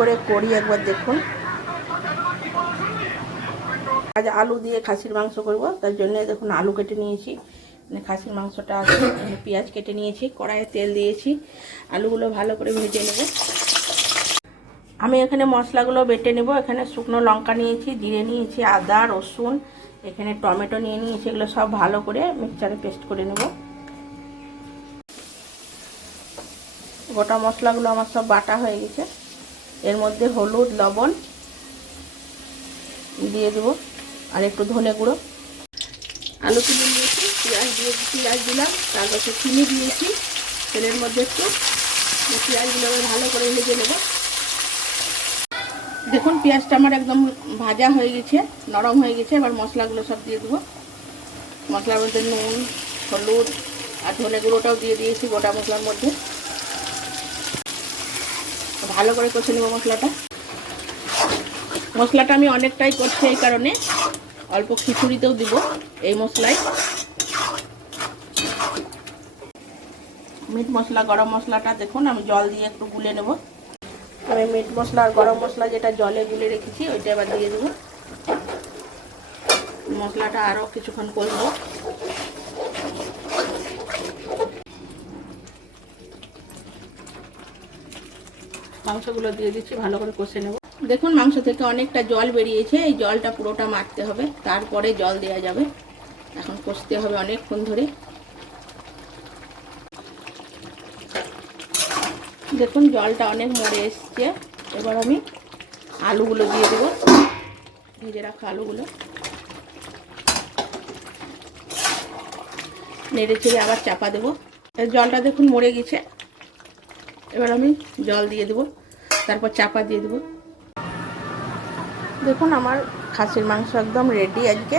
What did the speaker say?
করে করি একবার দেখুন। আজ আলু দিয়ে খাসির মাংস করব, তার জন্য দেখুন আলু কেটে নিয়েছি, খাসির মাংসটা আছে, পেঁয়াজ কেটে নিয়েছি, কড়াইয়ে তেল দিয়েছি, আলুগুলো ভালো করে ভেজে নেব। আমি এখানে মশলাগুলো বেটে নেব। এখানে শুকনো লঙ্কা নিয়েছি, জিরে নিয়েছি, আদা রসুন, এখানে টমেটো নিয়ে নিয়েছি, এগুলো সব ভালো করে মিক্সচারে পেস্ট করে নেব। গোটা মশলাগুলো আমার সব বাটা হয়ে গেছে। এর মধ্যে হলুদ লবণ দিয়ে দেবো আর একটু ধনে গুঁড়ো। আলু তুলে নিয়েছি, পেঁয়াজ দিলাম, তারপর চিনি দিয়েছি। তেলের মধ্যে একটু পেঁয়াজগুলো ভালো করে ভেজে নেব। দেখুন পেঁয়াজটা আমার একদম ভাজা হয়ে গেছে, নরম হয়ে গেছে। এবার মশলাগুলো সব দিয়ে দেবো। মশলার মধ্যে নুন, হলুদ আর ধনে গুঁড়োটাও দিয়ে দিয়েছি গোটা মশলার মধ্যে। ভালো করে কষে নেব মশলাটা আমি অনেকটাই করছি, এই কারণে অল্প খিচুড়িতেও দিব এই মশলায়। মিট মশলা গরম মশলাটা দেখুন আমি জল দিয়ে একটু গুলে নেব। আমি মিট মশলা আর গরম মশলা যেটা জলে গুলে রেখেছি ওইটা এবার দিয়ে দেবো। মশলাটা আরও কিছুক্ষণ কষবো। মাংসগুলো দিয়ে দিচ্ছি, ভালো করে কষে নেব। দেখুন মাংস থেকে অনেকটা জল বেরিয়েছে, এই জলটা পুরোটা মারতে হবে, তারপরে জল দেওয়া যাবে। এখন কষতে হবে অনেকক্ষণ ধরে। দেখুন জলটা অনেক মরে এসছে। এবার আমি আলুগুলো দিয়ে দেবো, ভেজে রাখা আলুগুলো নেড়ে চেড়ে আবার চাপা দেবো। জলটা দেখুন মরে গেছে। এবার আমি জল দিয়ে দেবো, তারপর চাপা দিয়ে দেবো। দেখুন আমার খাসির মাংস একদম রেডি আজকে।